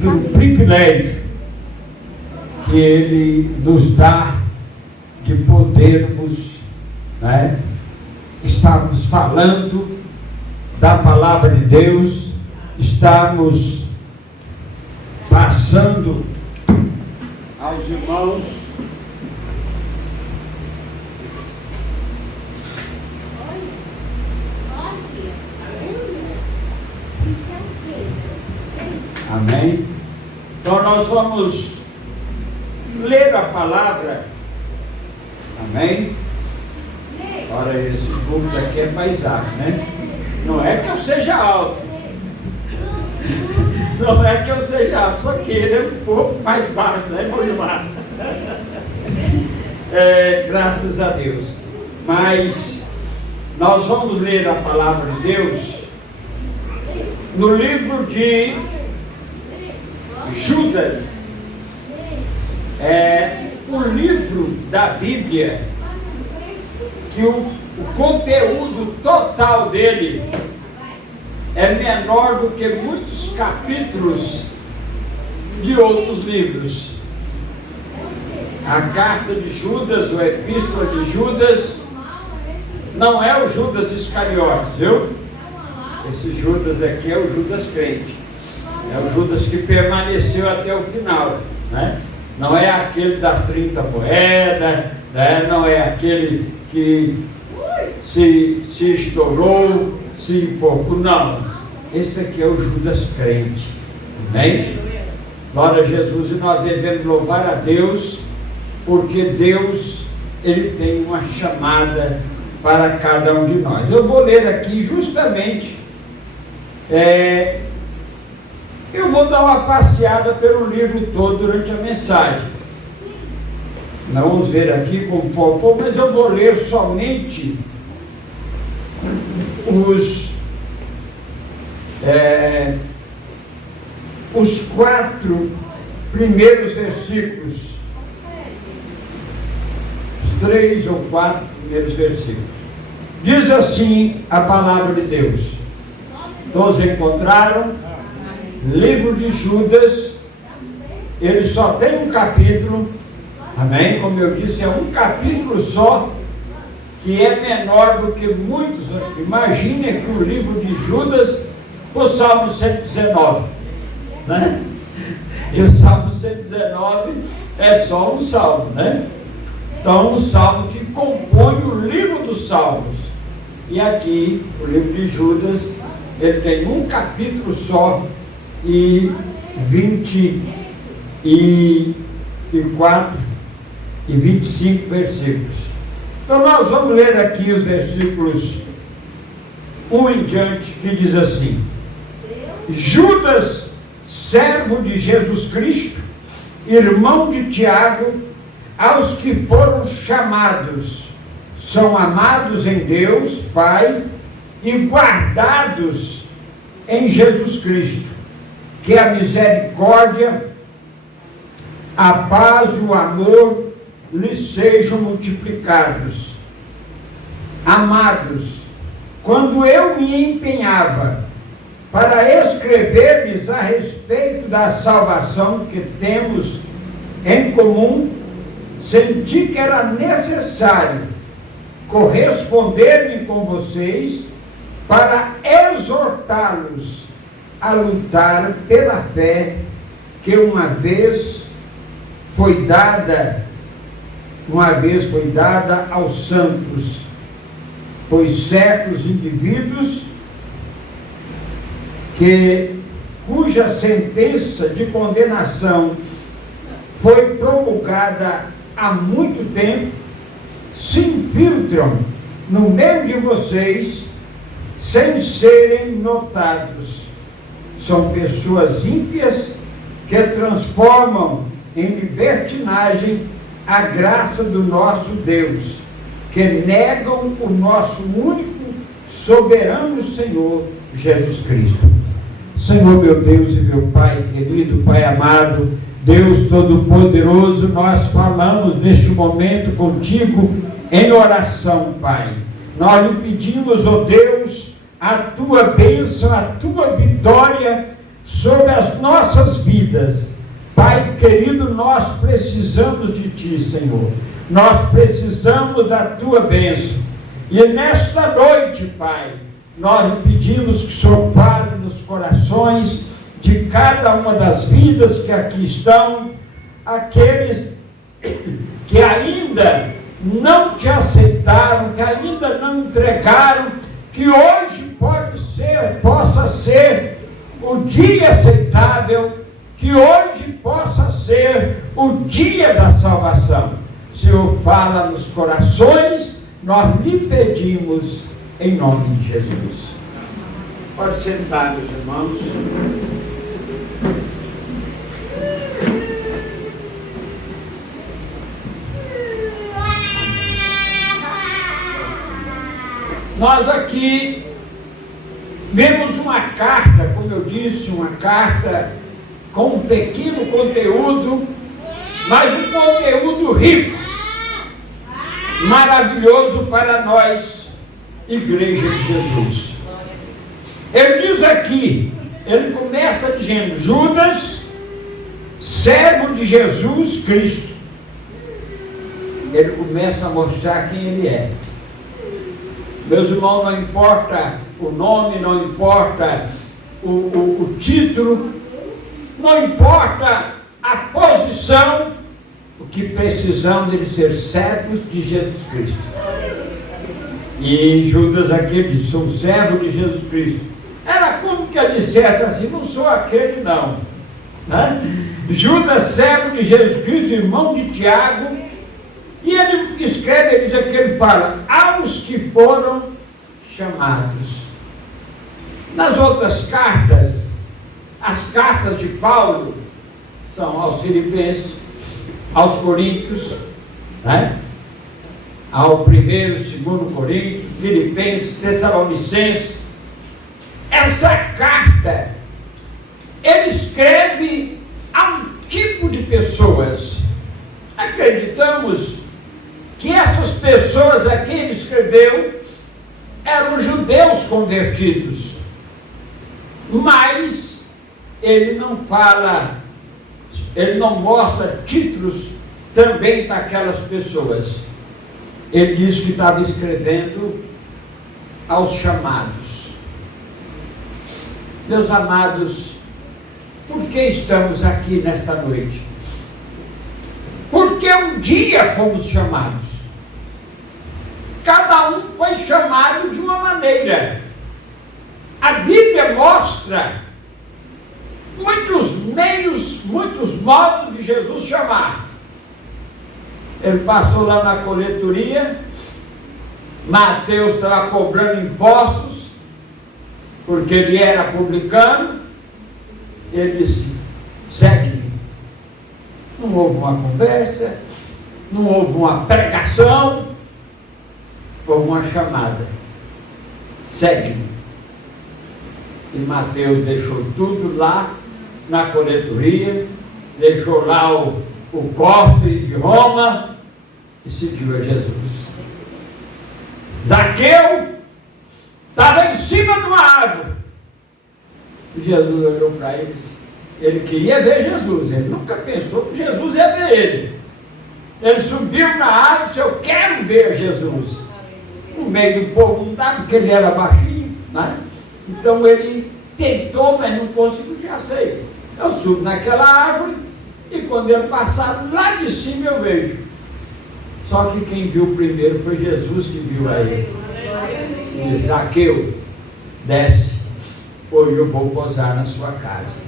pelo privilégio que Ele nos dá de podermos, né, estarmos falando da palavra de Deus, estamos passando aos irmãos amém? Então nós vamos ler a palavra, amém? Ora, esse público aqui é paisagem, né? Não é que eu seja alto, não é que eu seja alto, só que ele é um pouco mais baixo, né, irmão Gilmar? Graças a Deus. Mas nós vamos ler a palavra de Deus no livro de Judas. É o livro da Bíblia que o conteúdo total dele é menor do que muitos capítulos de outros livros. A carta de Judas, ou a epístola de Judas, não é o Judas Iscariotes, viu? Esse Judas aqui é o Judas crente. É o Judas que permaneceu até o final, né? Não é aquele das 30 moedas, né? Não é aquele que se estourou, se enforcou, não. Esse aqui é o Judas crente, amém? Glória a Jesus. E nós devemos louvar a Deus, porque Deus, Ele tem uma chamada para cada um de nós. Eu vou ler aqui justamente, eu vou dar uma passeada pelo livro todo durante a mensagem. Nós vamos ver aqui como for, mas eu vou ler somente os 4 primeiros versículos, os 3 ou 4 primeiros versículos. Diz assim a palavra de Deus. Todos encontraram? Livro de Judas, ele só tem um capítulo, amém? Como eu disse, é um capítulo só, que é menor do que muitos. Imagine que o livro de Judas, o Salmo 119, né? E o Salmo 119 é só um salmo, né? Então, um salmo que compõe o livro dos Salmos. E aqui, o livro de Judas, ele tem um capítulo só, e 24 e 25 versículos. Então nós vamos ler aqui os versículos 1 em diante, que diz assim: Judas, servo de Jesus Cristo, irmão de Tiago, aos que foram chamados, são amados em Deus Pai e guardados em Jesus Cristo, que a misericórdia, a paz e o amor lhes sejam multiplicados. Amados, quando eu me empenhava para escrever-lhes a respeito da salvação que temos em comum, senti que era necessário corresponder-me com vocês para exortá-los a lutar pela fé que uma vez foi dada aos santos, pois certos indivíduos cuja sentença de condenação foi promulgada há muito tempo, se infiltram no meio de vocês sem serem notados. São pessoas ímpias que transformam em libertinagem a graça do nosso Deus, que negam o nosso único, soberano Senhor, Jesus Cristo. Senhor, meu Deus e meu Pai querido, Pai amado, Deus Todo-Poderoso, nós falamos neste momento contigo em oração, Pai. Nós lhe pedimos, ó Deus, a tua bênção, a tua vitória sobre as nossas vidas. Pai querido, nós precisamos de Ti, Senhor. Nós precisamos da Tua bênção. E nesta noite, Pai, nós pedimos que o Senhor fale nos corações de cada uma das vidas que aqui estão, aqueles que ainda não Te aceitaram, que ainda não entregaram, que hoje possa ser o dia aceitável, que hoje possa ser o dia da salvação. Senhor, fala nos corações, nós lhe pedimos em nome de Jesus. Pode sentar, meus irmãos. Nós aqui vemos uma carta, como eu disse, uma carta com um pequeno conteúdo, mas um conteúdo rico, maravilhoso para nós, Igreja de Jesus. Ele diz aqui, ele começa dizendo: Judas, servo de Jesus Cristo. Ele começa a mostrar quem ele é. Meus irmãos, não importa o nome, não importa o título, não importa a posição, o que precisamos de ser servos de Jesus Cristo. E Judas aqui diz: sou servo de Jesus Cristo. Era como que ele dissesse assim: não sou aquele não, né? Judas, servo de Jesus Cristo, irmão de Tiago. E ele escreve, ele diz aqui, ele fala: aos que foram chamados. Nas outras cartas, as cartas de Paulo são aos Filipenses, aos Coríntios, né? Ao 1º, 2º Coríntios, Filipenses, Tessalonicenses. Essa carta ele escreve a um tipo de pessoas. Acreditamos que essas pessoas a quem ele escreveu eram judeus convertidos, mas ele não fala, ele não mostra títulos também daquelas pessoas. Ele diz que estava escrevendo aos chamados. Meus amados, por que estamos aqui nesta noite? Porque um dia fomos chamados. Cada um foi chamado de uma maneira. A Bíblia mostra muitos meios, muitos modos de Jesus chamar. Ele passou lá na coletoria, Mateus estava cobrando impostos, porque ele era publicano. Ele disse: segue-me. Não houve uma conversa, não houve uma pregação, houve uma chamada: segue-me. E Mateus deixou tudo lá na coletoria, deixou lá o cofre de Roma e seguiu a Jesus. Zaqueu estava em cima de uma árvore. E Jesus olhou para ele e disse: ele queria ver Jesus, ele nunca pensou que Jesus ia ver ele. Ele subiu na árvore e disse: eu quero ver Jesus. No meio do povo não dá, porque ele era baixinho, né? Então ele tentou, mas não conseguiu. Já sei, eu subo naquela árvore e quando ele passar lá de cima eu vejo. Só que quem viu primeiro foi Jesus, que viu a ele. E Zaqueu, desce, hoje eu vou posar na sua casa.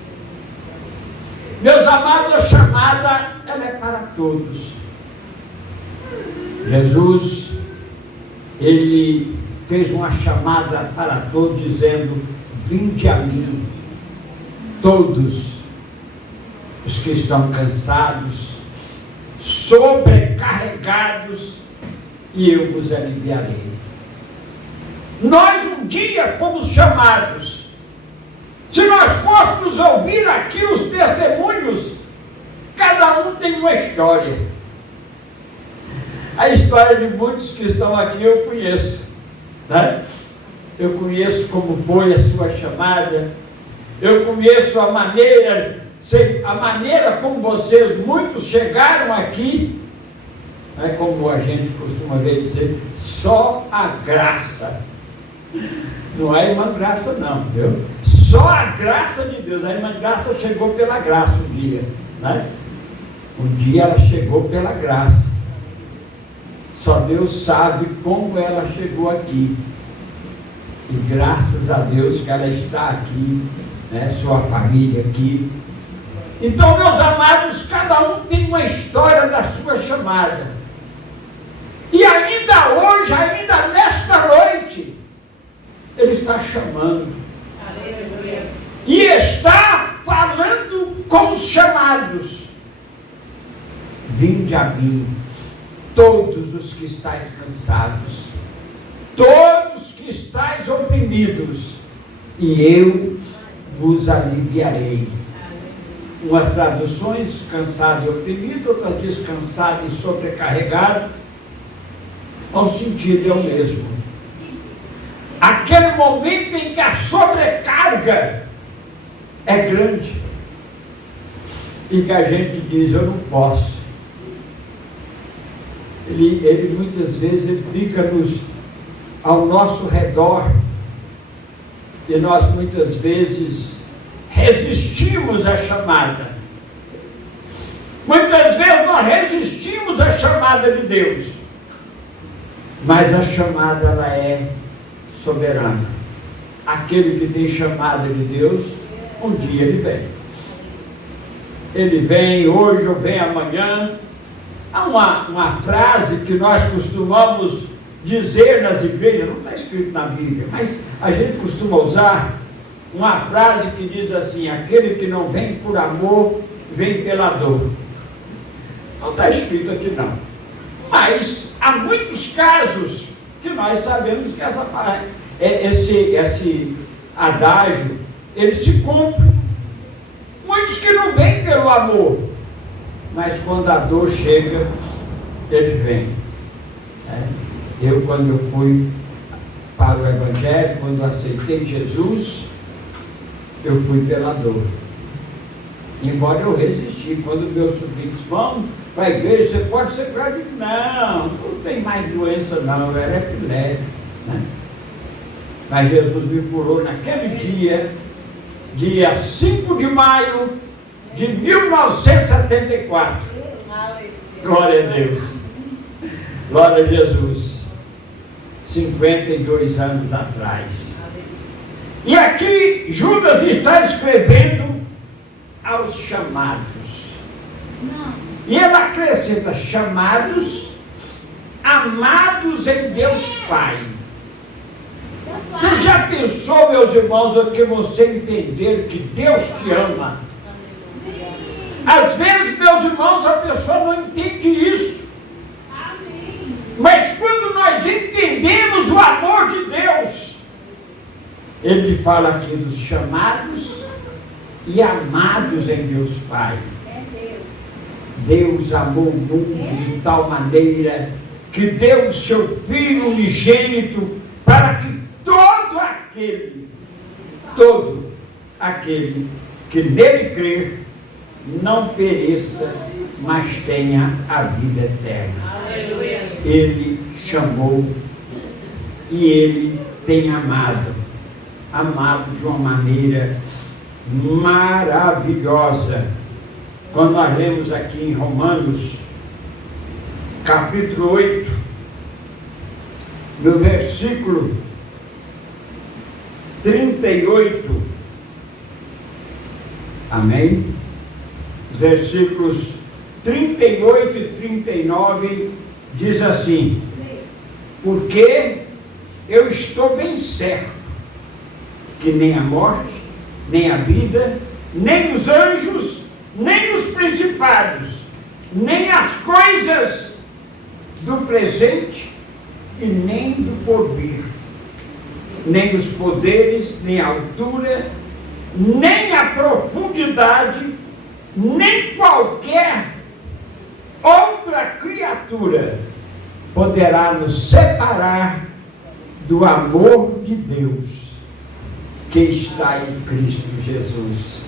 Meus amados, a chamada ela é para todos. Jesus, ele fez uma chamada para todos, dizendo: vinde a mim, todos os que estão cansados, sobrecarregados, e eu vos aliviarei. Nós um dia fomos chamados. Se nós fôssemos ouvir aqui os testemunhos, cada um tem uma história. A história de muitos que estão aqui eu conheço, né? Eu conheço como foi a sua chamada, Eu conheço a maneira como vocês, muitos chegaram aqui, é como a gente costuma ver dizer, só a graça. Não é a irmã Graça não, viu? Só a graça de Deus. A irmã Graça chegou pela graça um dia, né? Um dia ela chegou pela graça. Só Deus sabe como ela chegou aqui. E graças a Deus que ela está aqui, né? Sua família aqui. Então, meus amados, cada um tem uma história da sua chamada. E ainda hoje, ainda nesta noite, Ele está chamando. Aleluia. E está falando com os chamados. Vinde a mim, todos os que estáis cansados, todos que estáis oprimidos, e eu vos aliviarei. Umas traduções, cansado e oprimido, outras diz cansado e sobrecarregado. O sentido é o mesmo. Aquele momento em que a sobrecarga é grande e que a gente diz, eu não posso. Ele muitas vezes ele fica ao nosso redor e nós muitas vezes resistimos à chamada. Muitas vezes nós resistimos à chamada de Deus, mas a chamada ela é soberana. Aquele que tem chamada de Deus, um dia ele vem. Ele vem hoje ou vem amanhã. Há uma frase que nós costumamos dizer nas igrejas, não está escrito na Bíblia, mas a gente costuma usar uma frase que diz assim: aquele que não vem por amor, vem pela dor. Não está escrito aqui não. Mas há muitos casos que nós sabemos que esse adágio, ele se cumpre. Muitos que não vêm pelo amor, mas quando a dor chega, eles vêm. Quando eu fui para o Evangelho, quando eu aceitei Jesus, eu fui pela dor. Embora eu resisti, quando meus sobrinhos vão para a igreja, você pode ser crente? Não tem mais doença não, eu era epilético, né? Mas Jesus me curou naquele dia 5 de maio de 1974. Glória a Deus. Glória a Jesus. 52 anos atrás. E aqui Judas está escrevendo aos chamados. E ele acrescenta: chamados, amados em Deus Pai. Você já pensou, meus irmãos, o que você entender que Deus te ama? Às vezes, meus irmãos, a pessoa não entende isso. Mas quando nós entendemos o amor de Deus, Ele fala aqui dos chamados e amados em Deus Pai. Deus amou o mundo de tal maneira que deu o seu Filho unigênito para que todo aquele que nele crer não pereça, mas tenha a vida eterna. Aleluia. Ele chamou e Ele tem amado de uma maneira maravilhosa. Quando nós lemos aqui em Romanos, capítulo 8, no versículo 38, amém? Os versículos 38 e 39 diz assim: porque eu estou bem certo que nem a morte, nem a vida, nem os anjos, nem os principados, nem as coisas do presente e nem do porvir, nem os poderes, nem a altura, nem a profundidade, nem qualquer outra criatura poderá nos separar do amor de Deus que está em Cristo Jesus.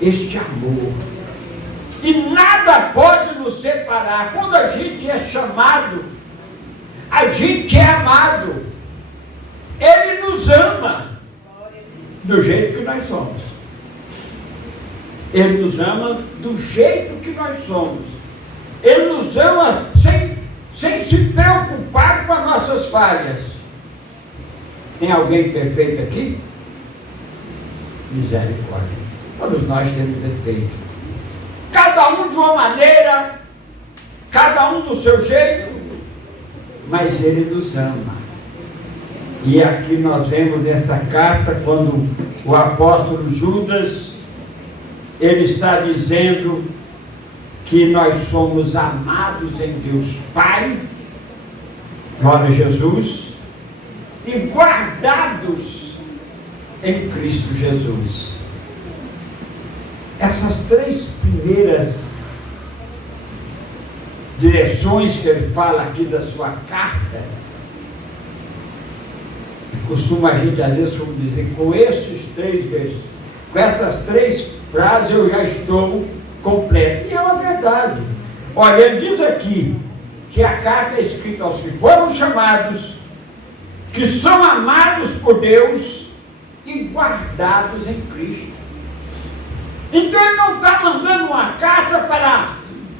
Este amor. E nada pode nos separar. Quando a gente é chamado, a gente é amado. Ele nos ama do jeito que nós somos. Ele nos ama do jeito que nós somos. Ele nos ama sem se preocupar com as nossas falhas. Tem alguém perfeito aqui? Misericórdia. Todos nós temos defeito. Cada um de uma maneira, cada um do seu jeito, mas Ele nos ama. E aqui nós vemos nessa carta, quando o apóstolo Judas, ele está dizendo que nós somos amados em Deus Pai, glória a Jesus, e guardados em Cristo Jesus. Essas três primeiras direções que ele fala aqui da sua carta, costuma a gente às vezes dizer, com esses três versos, com essas três frases eu já estou completo. E é uma verdade. Olha, ele diz aqui que a carta é escrita aos que foram chamados, que são amados por Deus e guardados em Cristo. Então ele não está mandando uma carta para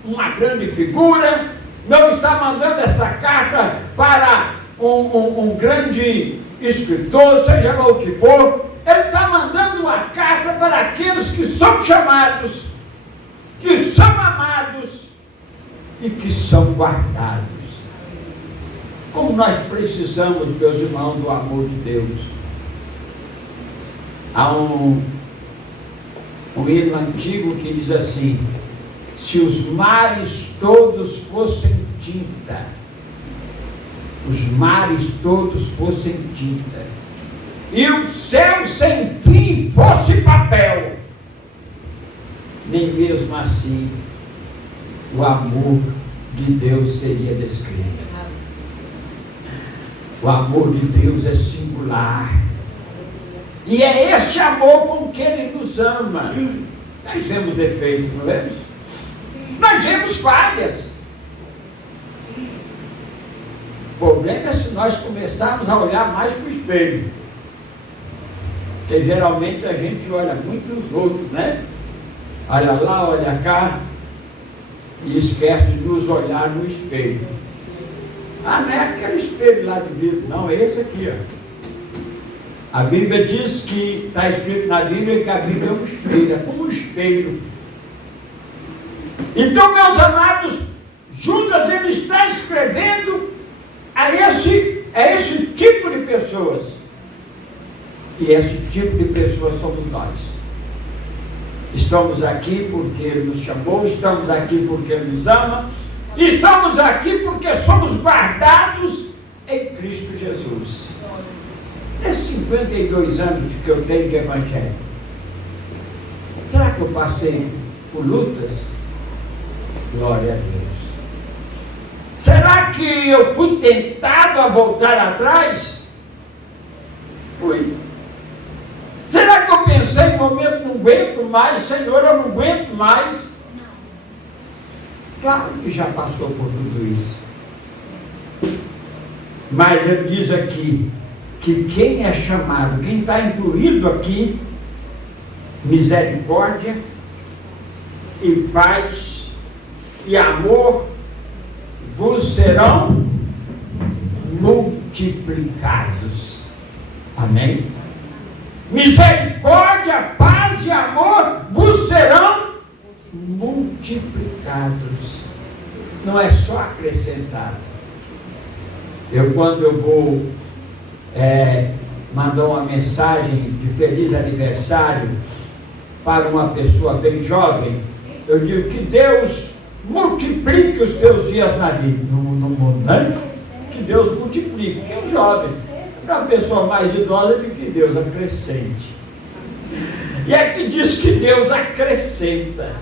uma grande figura, não está mandando essa carta para um grande escritor, seja lá o que for. Ele está mandando uma carta para aqueles que são chamados, que são amados e que são guardados. Como nós precisamos, meus irmãos, do amor de Deus. Há um hino antigo que diz assim: se os mares todos fossem tinta, os mares todos fossem tinta, e o céu sem fim fosse papel, nem mesmo assim o amor de Deus seria descrito. O amor de Deus é singular. E é esse amor com que Ele nos ama. Nós vemos defeitos, não vemos? Nós vemos falhas. O problema é se nós começarmos a olhar mais para o espelho. Porque geralmente a gente olha muito os outros, né? Olha lá, olha cá, e esquece de nos olhar no espelho. Ah, não é aquele espelho lá de vidro, não, é esse aqui, ó. A Bíblia diz que, está escrito na Bíblia, que a Bíblia é um espelho, é como um espelho. Então, meus amados, Judas, ele está escrevendo a esse tipo de pessoas. E esse tipo de pessoas somos nós. Estamos aqui porque Ele nos chamou, estamos aqui porque Ele nos ama, estamos aqui porque somos guardados em Cristo Jesus. Nesses 52 anos que eu tenho de Evangelho, será que eu passei por lutas? Glória a Deus. Será que eu fui tentado a voltar atrás? Fui. Será que eu pensei em momento, não aguento mais, Senhor, eu não aguento mais? Claro que já passou por tudo isso. Mas ele diz aqui, que quem é chamado, quem está incluído aqui, misericórdia e paz e amor vos serão multiplicados. Amém? Misericórdia, paz e amor vos serão multiplicados. Não é só acrescentado. Quando eu vou mandar uma mensagem de feliz aniversário para uma pessoa bem jovem, eu digo que Deus multiplique os teus dias no mundo, né? Que Deus multiplique, que é um jovem. Para a pessoa mais idosa, diz que Deus acrescente. E aqui diz que Deus acrescenta,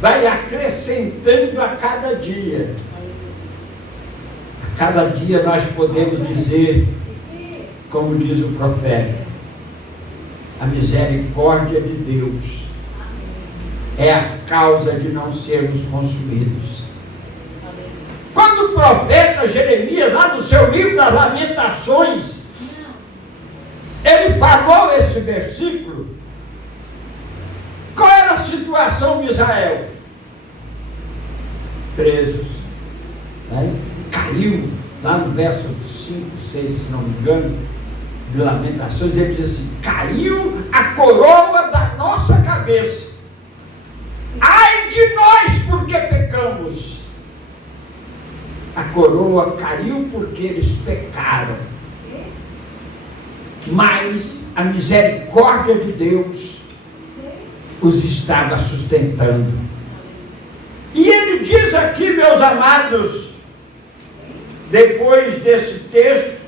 vai acrescentando a cada dia. A cada dia nós podemos dizer como diz o profeta, a misericórdia de Deus é a causa de não sermos consumidos. Quando o profeta Jeremias, lá no seu livro das Lamentações, ele falou esse versículo, qual era a situação de Israel? Presos, né? Caiu, lá no verso 5, 6, se não me engano, de Lamentações, ele diz assim: caiu a coroa da nossa cabeça, ai de nós porque pecamos. A coroa caiu porque eles pecaram, mas a misericórdia de Deus os estava sustentando. E ele diz aqui, meus amados, depois desse texto,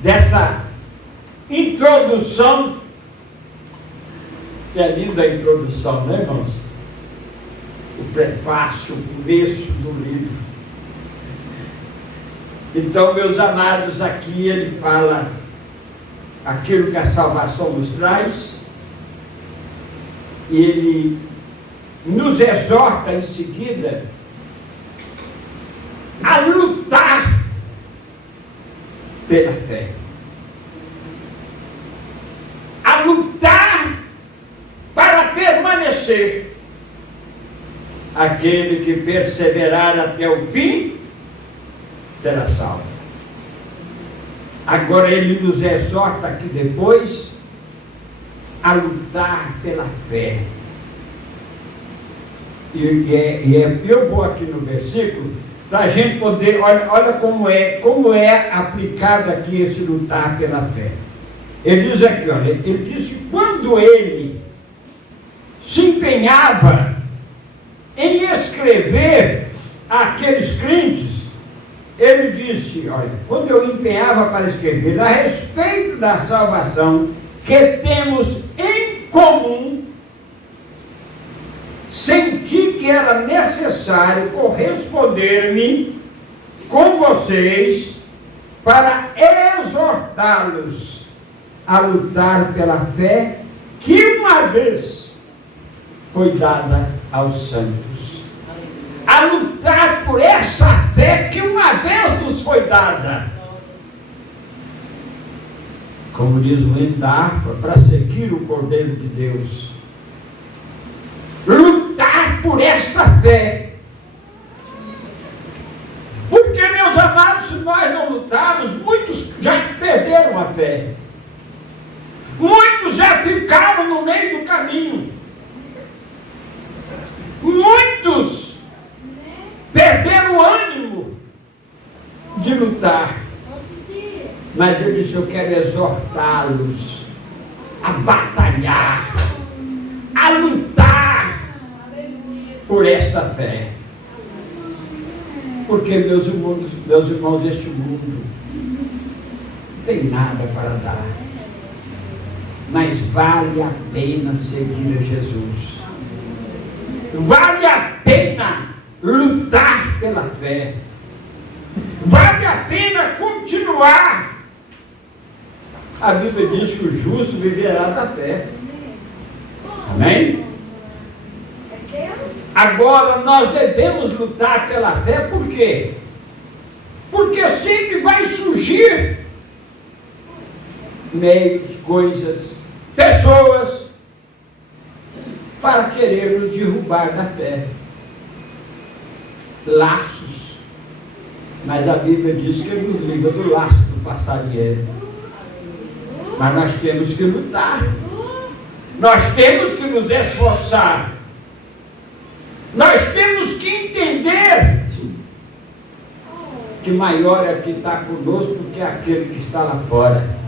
dessa introdução, que é linda a introdução, né, irmãos? O prefácio, o começo do livro. Então, meus amados, aqui ele fala aquilo que a salvação nos traz, e ele nos exorta em seguida a lutar pela fé, a lutar para permanecer. Aquele que perseverar até o fim será salvo. Agora ele nos exorta aqui depois a lutar pela fé. Eu vou aqui no versículo para a gente poder, olha como é aplicado aqui esse lutar pela fé. Ele diz aqui, olha, ele diz que quando ele se empenhava em escrever aqueles crentes, ele disse, olha, quando eu empenhava para escrever a respeito da salvação que temos em comum, senti que era necessário corresponder-me com vocês para exortá-los a lutar pela fé que uma vez foi dada aos santos. A lutar por essa fé que uma vez nos foi dada. Como diz o hino da harpa, para seguir o Cordeiro de Deus. Lutar por esta fé. Porque, meus amados, se nós não lutarmos, muitos já perderam a fé. Muitos já ficaram no meio do caminho. Muitos perderam o ânimo de lutar. Mas ele disse, eu quero exortá-los a batalhar, a lutar por esta fé. Porque, meus irmãos, este mundo não tem nada para dar. Mas vale a pena seguir a Jesus. Vale a pena lutar pela fé. Vale a pena continuar. A Bíblia diz que o justo viverá da fé. Amém? Agora nós devemos lutar pela fé, por quê? Porque sempre vai surgir meios, coisas, pessoas para querer nos derrubar da fé. Laços. Mas a Bíblia diz que ele nos livra do laço do passarinheiro. Mas nós temos que lutar. Nós temos que nos esforçar. Nós temos que entender que maior é quem está conosco do que aquele que está lá fora.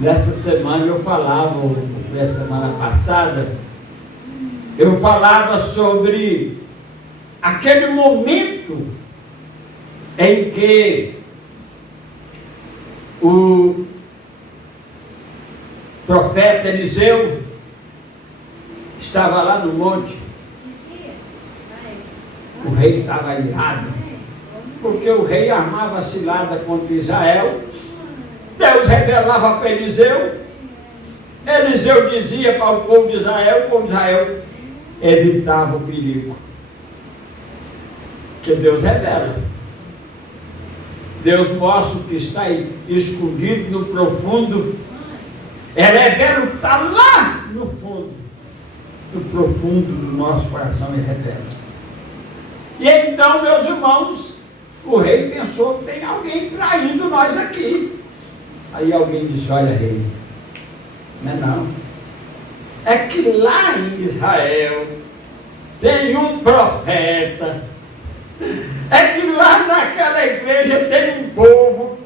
Nessa semana eu falava, ou foi a semana passada, eu falava sobre aquele momento em que o profeta Eliseu estava lá no monte. O rei estava irado. porque o rei armava cilada contra Israel. Deus revelava para Eliseu. Eliseu dizia para o povo de Israel, o povo de Israel evitava o perigo. Que Deus revela. Deus mostra o que está escondido no profundo. Ele revela o que está lá no fundo. No profundo do nosso coração, ele revela. E então, meus irmãos, o rei pensou que tem alguém traindo nós aqui. Aí alguém disse: olha, rei, não é não. É que lá em Israel tem um profeta. É que lá naquela igreja tem um povo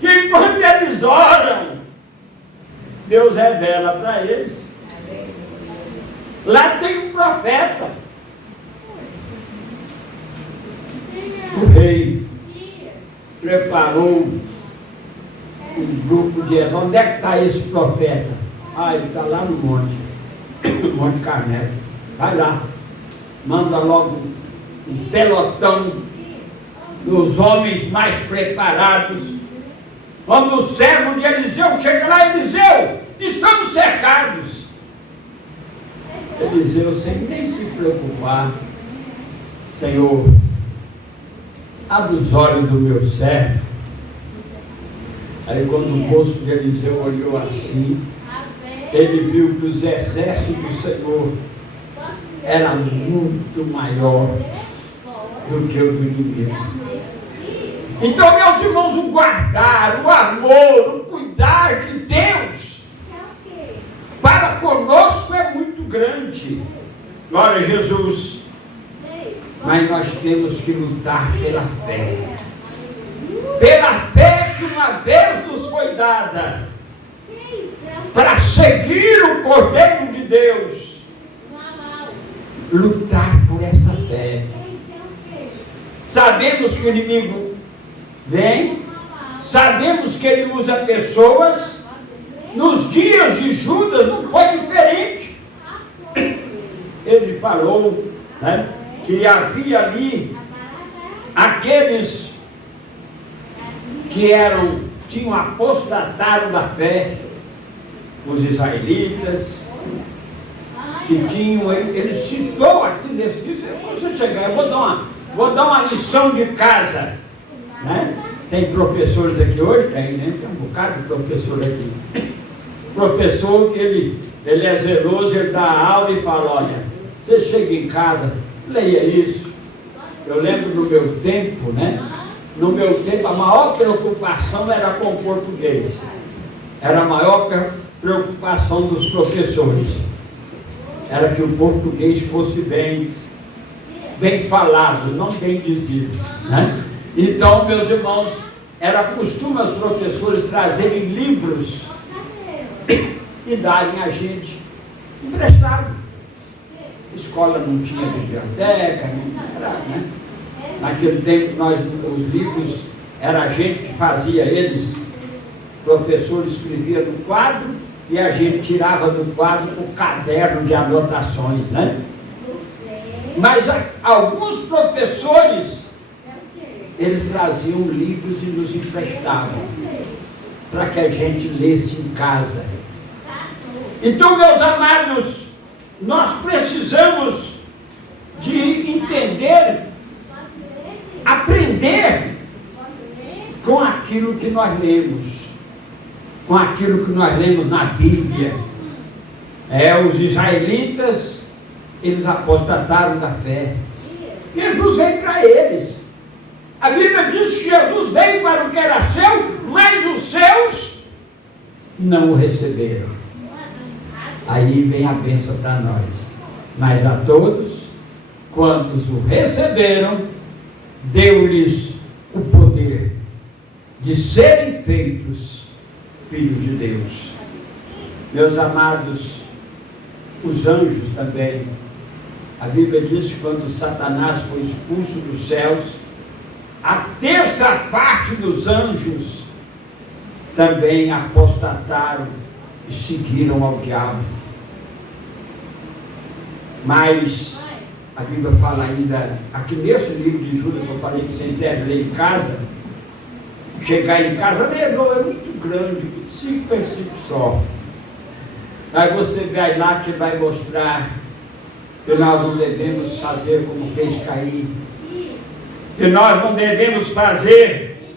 que quando eles oram, Deus revela para eles. Lá tem um profeta. O rei preparou um grupo de... Onde é que está esse profeta? Ah, ele está lá no monte. No Monte Carmelo. Vai lá. Manda logo um pelotão dos homens mais preparados. Quando o servo de Eliseu chega lá, Eliseu, estamos cercados. Eliseu, sem nem se preocupar: Senhor, abre os olhos do meu servo. Aí quando o moço de Eliseu olhou assim, ele viu que os exércitos do Senhor eram muito maior do que o do inimigo. Então, meus irmãos, o guardar, o amor, o cuidar de Deus para conosco é muito grande. Glória a Jesus. Mas nós temos que lutar pela fé. Pela fé que uma vez nos foi dada, para seguir o Cordeiro de Deus. Lutar por essa fé. Sabemos que o inimigo vem, sabemos que ele usa pessoas. Nos dias de Judas não foi diferente. Ele falou, né, que havia ali aqueles que tinham apostatado da fé, os israelitas, que tinham, ele citou aqui nesse livro. Quando você chegar, eu vou dar uma lição de casa, né? Tem professores aqui hoje? Tem, né? Tem um bocado de professor aqui. Professor que ele é zeloso, ele dá aula e fala: olha, você chega em casa, leia isso. Eu lembro do meu tempo, né? No meu tempo, a maior preocupação era com o português. Era a maior preocupação dos professores. Era que o português fosse bem falado, não bem dizido, né? Então, meus irmãos, era costume os professores trazerem livros e darem a gente emprestado. A escola não tinha biblioteca, não era, né? Naquele tempo, os livros, era a gente que fazia eles. O professor escrevia no quadro e a gente tirava do quadro o caderno de anotações, né? Mas alguns professores, eles traziam livros e nos emprestavam para que a gente lesse em casa. Então, meus amados, nós precisamos de entender, aprender com aquilo que nós lemos, com aquilo que nós lemos na Bíblia. Os israelitas, eles apostataram da fé. Jesus veio para eles. A Bíblia diz que Jesus veio para o que era seu, mas os seus não o receberam. Aí vem a bênção para nós. Mas a todos quantos o receberam, deu-lhes o poder de serem feitos filhos de Deus. Meus amados, os anjos também. A Bíblia diz que quando Satanás foi expulso dos céus, a terça parte dos anjos também apostataram e seguiram ao diabo. Mas A Bíblia fala ainda, aqui nesse livro de Judas, que eu falei que vocês devem ler em casa, chegar em casa, ler não, é muito grande, 5 versículos só. Aí você vai lá que vai mostrar que nós não devemos fazer como fez Caim, que nós não devemos fazer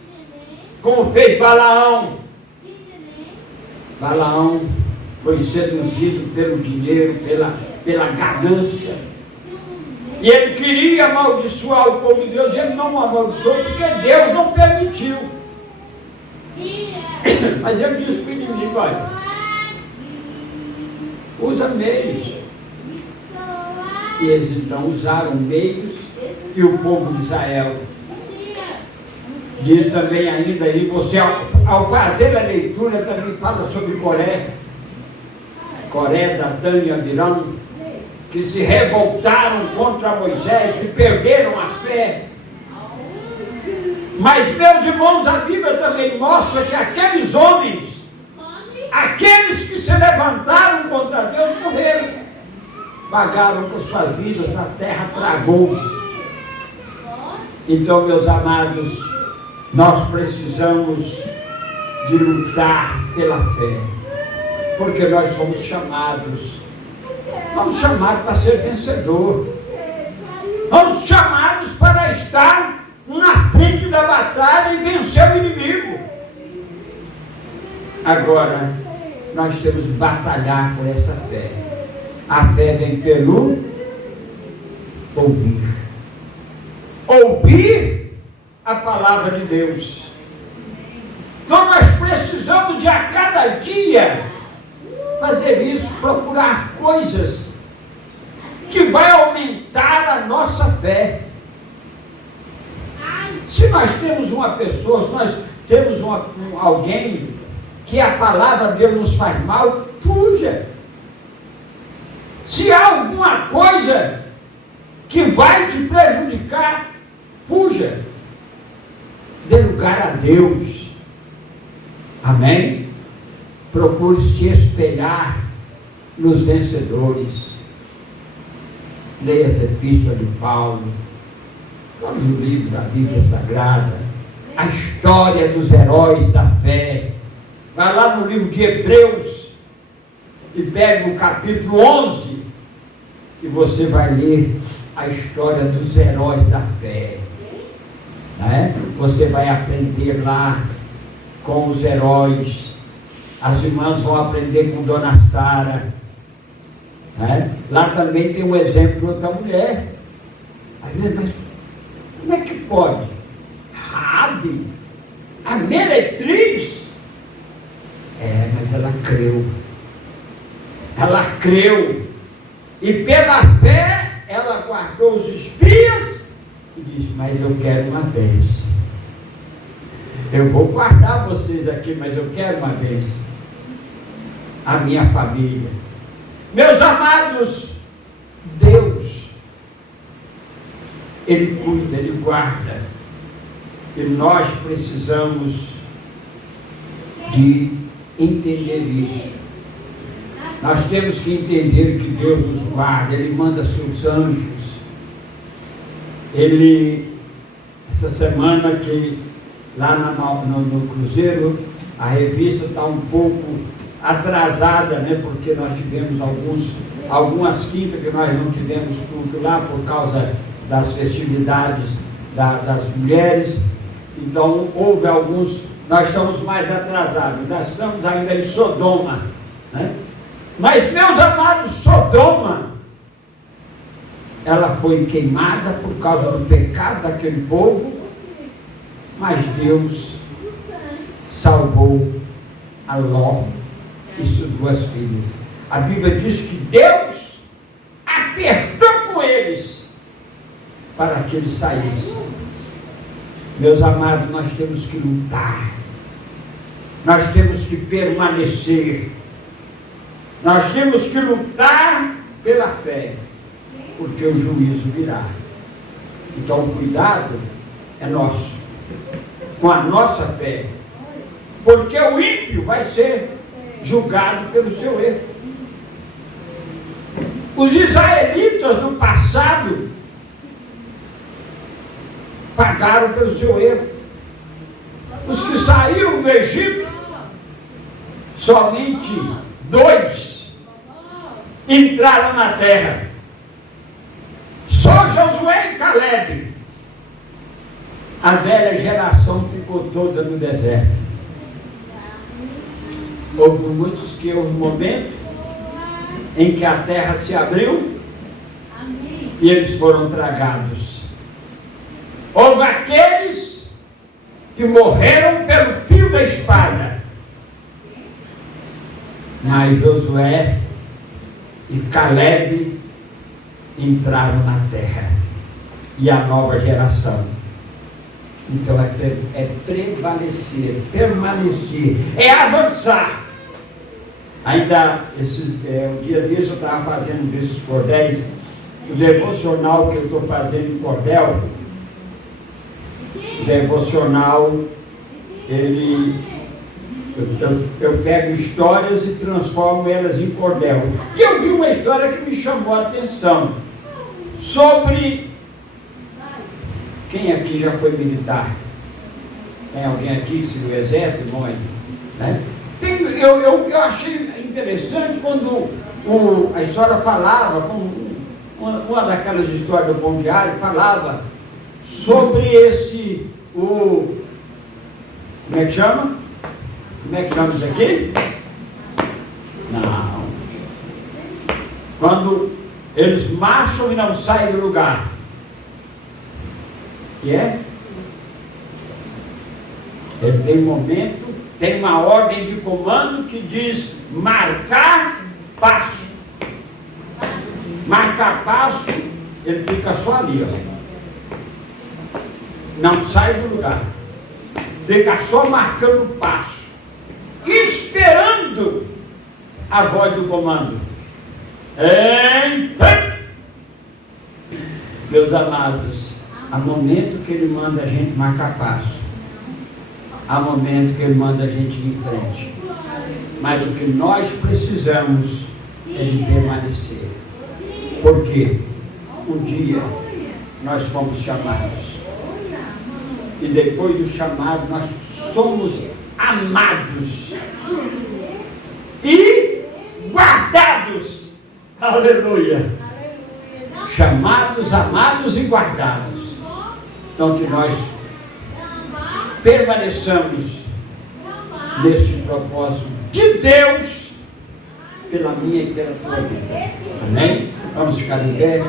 como fez Balaão. Balaão foi seduzido pelo dinheiro, pela ganância, e ele queria amaldiçoar o povo de Deus. Ele não amaldiçoou porque Deus não permitiu, mas ele disse para o inimigo: olha, usa meios. E eles então usaram meios, e o povo de Israel diz também ainda aí, você ao fazer a leitura também fala sobre Coré, Datã e Abirão, que se revoltaram contra Moisés e perderam a fé. Mas, meus irmãos, a Bíblia também mostra que aqueles homens, aqueles que se levantaram contra Deus, morreram, pagaram por suas vidas, a terra tragou-os. Então, meus amados, nós precisamos de lutar pela fé, porque nós fomos chamados para ser vencedor, fomos chamados para estar na frente da batalha e vencer o inimigo. Agora, nós temos que batalhar por essa fé. A fé vem pelo ouvir. Ouvir a palavra de Deus. Então nós precisamos de a cada dia fazer isso, procurar coisas que vai aumentar a nossa fé. Se nós temos uma pessoa, se nós temos alguém que a palavra de Deus nos faz mal, fuja. Se há alguma coisa que vai te prejudicar, fuja. Dê lugar a Deus. Amém? Procure se espelhar nos vencedores. Leia as epístolas de Paulo, todos os livros da Bíblia Sagrada, a história dos heróis da fé. Vai lá no livro de Hebreus e pega o capítulo 11 e você vai ler a história dos heróis da fé. Né? Você vai aprender lá com os heróis. As irmãs vão aprender com Dona Sara. Né? Lá também tem um exemplo de outra mulher. Aí, mas como é que pode? Raabe, a meretriz. Mas ela creu. Ela creu. E pela fé, ela guardou os espias e disse: mas eu quero uma bênção. Eu vou guardar vocês aqui, mas eu quero uma bênção. A minha família. Meus amados, Deus, Ele cuida, Ele guarda. E nós precisamos de entender isso. Nós temos que entender que Deus nos guarda. Ele manda seus anjos. Essa semana que lá no Cruzeiro, a revista está um pouco atrasada, né? Porque nós tivemos algumas quintas que nós não tivemos culto lá por causa das festividades das mulheres. Então houve nós estamos mais atrasados, nós estamos ainda em Sodoma, né? Mas, meus amados, Sodoma, ela foi queimada por causa do pecado daquele povo, mas Deus salvou a Ló e suas 2 filhas. A Bíblia diz que Deus apertou com eles para que eles saíssem. Meus amados, nós temos que lutar, nós temos que permanecer, nós temos que lutar pela fé, porque o juízo virá. Então o cuidado é nosso, com a nossa fé, porque o ímpio vai ser julgado pelo seu erro. Os israelitas do passado pagaram pelo seu erro. Os que saíram do Egito, somente 2 entraram na terra. Só Josué e Caleb. A velha geração ficou toda no deserto. Houve muitos que houve um momento em que a terra se abriu e eles foram tragados. Houve aqueles que morreram pelo fio da espada. Mas Josué e Caleb entraram na terra. E a nova geração. Então é prevalecer, permanecer, é avançar. Ainda, um dia desse eu estava fazendo desses cordéis, o devocional que eu estou fazendo em cordel, o devocional, eu pego histórias e transformo elas em cordel. E eu vi uma história que me chamou a atenção, sobre... Quem aqui já foi militar? Tem alguém aqui que serviu o exército? Bom, né? Eu achei interessante quando a história falava, uma daquelas histórias do Bom Diário, falava sobre como é que chama? Como é que chama isso aqui? Não. Quando eles marcham e não saem do lugar. Que é? Ele tem um momento, tem uma ordem de comando que diz marcar passo. Marcar passo, ele fica só ali, ó. Não sai do lugar. Fica só marcando passo. Esperando a voz do comando. Meus amados, há momento que ele manda a gente marcar passo, há momento que ele manda a gente ir em frente, mas o que nós precisamos é de permanecer, porque um dia nós fomos chamados, e depois do chamado nós somos amados e guardados. Aleluia! Chamados, amados e guardados. Então que nós permaneçamos nesse propósito de Deus pela minha e pela tua vida. Amém? Vamos ficar em pé.